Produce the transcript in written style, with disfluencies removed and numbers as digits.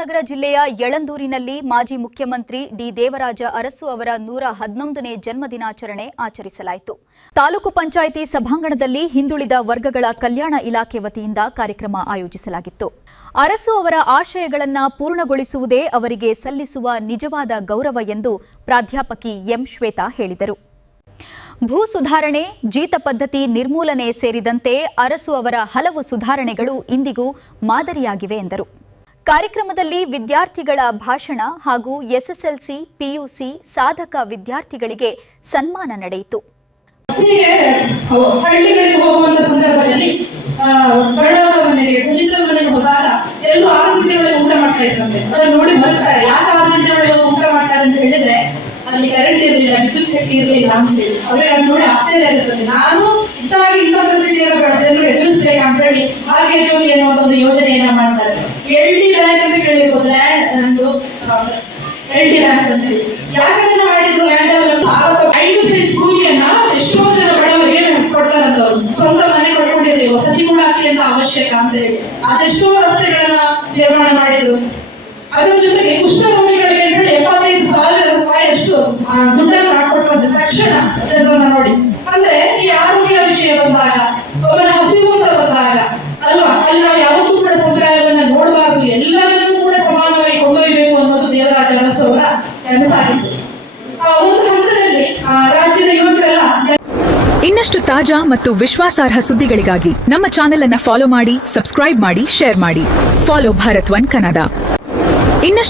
ಚಾಮರಾಜನಗರ ಜಿಲ್ಲೆಯ ಯಳಂದೂರಿನಲ್ಲಿ ಮಾಜಿ ಮುಖ್ಯಮಂತ್ರಿ ಡಿ ದೇವರಾಜ ಅರಸು ಅವರ 111ನೇ ಜನ್ಮದಿನಾಚರಣೆ ಆಚರಿಸಲಾಯಿತು. ತಾಲೂಕು ಪಂಚಾಯಿತಿ ಸಭಾಂಗಣದಲ್ಲಿ ಹಿಂದುಳಿದ ವರ್ಗಗಳ ಕಲ್ಯಾಣ ಇಲಾಖೆ ವತಿಯಿಂದ ಕಾರ್ಯಕ್ರಮ ಆಯೋಜಿಸಲಾಗಿತ್ತು. ಅರಸು ಅವರ ಆಶಯಗಳನ್ನು ಪೂರ್ಣಗೊಳಿಸುವುದೇ ಅವರಿಗೆ ಸಲ್ಲಿಸುವ ನಿಜವಾದ ಗೌರವ ಎಂದು ಪ್ರಾಧ್ಯಾಪಕಿ ಎಂ ಶ್ವೇತಾ ಹೇಳಿದರು. ಭೂ ಸುಧಾರಣೆ, ಜೀತ ಪದ್ಧತಿ ನಿರ್ಮೂಲನೆ ಸೇರಿದಂತೆ ಅರಸು ಅವರ ಹಲವು ಸುಧಾರಣೆಗಳು ಇಂದಿಗೂ ಮಾದರಿಯಾಗಿವೆ ಎಂದರು. ಕಾರ್ಯಕ್ರಮದಲ್ಲಿ ವಿದ್ಯಾರ್ಥಿಗಳ ಭಾಷಣ ಹಾಗೂ ಎಸ್ಎಸ್ಎಲ್ಸಿ, ಪಿಯುಸಿ ಸಾಧಕ ವಿದ್ಯಾರ್ಥಿಗಳಿಗೆ ಸನ್ಮಾನ ನಡೆಯಿತು. ಹಳ್ಳಿಗಳಿಗೆ ಹೋಗುವಂತ ಸಂದರ್ಭದಲ್ಲಿ ಬಡವರ ಮನೆಗೆ, ದಲಿತರ ಮನೆಗೆ ಹೋದಾಗ ಎಲ್ಲರೂ 6 ಗಂಟೆ ಒಳಗೆ ಊಟ ಮಾಡ್ತಾ ಇರ್ತಂತೆ. ಅದನ್ನು ನೋಡಿ ಬರ್ತಾರೆ. ಯಾಕೆ 6 ಗಂಟೆ ಒಳಗೆ ಊಟ ಮಾಡ್ತಾರೆ ಅಂತ ಹೇಳಿದ್ರೆ ಅಲ್ಲಿ ಕರೆಂಟ್ ಇರಲಿಲ್ಲ, ವಿದ್ಯುತ್ ಶಕ್ತಿ ಇರಲಿಲ್ಲ ಅಂತ ಹೇಳಿ ಅವ್ರಿಗೆ ಅದು ನೋಡಿ ಆಶ್ಚರ್ಯ ಆಗಿರ್ತದೆ. ನಾನು ಇದ್ದಾಗಿ ಇನ್ನೊಂದು ಜನರು ಎದುರಿಸ್ಬೇಕಂತ ಹೇಳಿ ಭಾಗ್ಯ ಜ್ಯೋತಿ ಎನ್ನುವ ಒಂದು ಯೋಜನೆಯನ್ನ ಮಾಡ್ತಾರೆ. LD ಬ್ಯಾಂಕ್ ಅಂತ ಕೇಳಿರ್ಬೋದು, ಲ್ಯಾಂಡ್ LD ಬ್ಯಾಂಕ್ ಅಂತ ಹೇಳಿ. ಯಾಕಂದ್ರೆ ಮಾಡಿದ್ರು ಲ್ಯಾಂಡ್ 5 ಸೆಂಟ್ಸ್ ಭೂಮಿಯನ್ನ ಎಷ್ಟೋ ಜನ ಬಡವರಿಗೆ ಕೊಡ್ತಾರಂತವ್ರು. ಸ್ವಂತ ಮನೆ ಕೊಡ್ಕೊಂಡಿರ್ಲಿ, ವಸತಿ ಕೂಡ ಅತ್ಯಂತ ಅವಶ್ಯಕ ಅಂತ ಹೇಳಿ ಅದೆಷ್ಟೋ ರಸ್ತೆಗಳನ್ನ ನಿರ್ಮಾಣ ಮಾಡಿದ್ರು. ಅದರ ಜೊತೆಗೆ ಕುಷ್ಠರೋಗಿಗಳಿಗೆ 75,000 ರೂಪಾಯಿ ಅಷ್ಟು ದುಡ್ಡನ್ನು ಹಾಕೊಟ್ಟು ತಕ್ಷಣ ಜನರನ್ನ ನೋಡಿ. ಅಂದ್ರೆ ಈ ಆರೋಗ್ಯ ವಿಷಯ ಬಂದಾಗ, ಒಬ್ಬನ ಹಸಿವು ಅಂತ ಬಂದಾಗ ಅಲ್ವಾ, ಅಲ್ಲಿ ನಾವು ಯಾವತ್ತೂ ಕೂಡ ಸಮುದಾಯವನ್ನ ನೋಡಬಾರದು, ಎಲ್ಲರನ್ನೂ ಕೂಡ ಸಮಾನವಾಗಿ ಕೊಂಡೊಯ್ಯಬೇಕು ಅನ್ನೋದು ದೇವರಾಜ ಅರಸು ಅವರ ಕನಸಾಗಿತ್ತು. ಒಂದು ಹಂತದಲ್ಲಿ ರಾಜ್ಯದ ಯುವಕರೆಲ್ಲ ಇನ್ನಷ್ಟು ತಾಜಾ ಮತ್ತು ವಿಶ್ವಾಸಾರ್ಹ ಸುದ್ದಿಗಳಿಗಾಗಿ ನಮ್ಮ ಚಾನೆಲ್ ಅನ್ನು ಫಾಲೋ ಮಾಡಿ, ಸಬ್ಸ್ಕ್ರೈಬ್ ಮಾಡಿ, ಶೇರ್ ಮಾಡಿ. Follow Bharat one Kannada. ಇನ್ನಷ್ಟು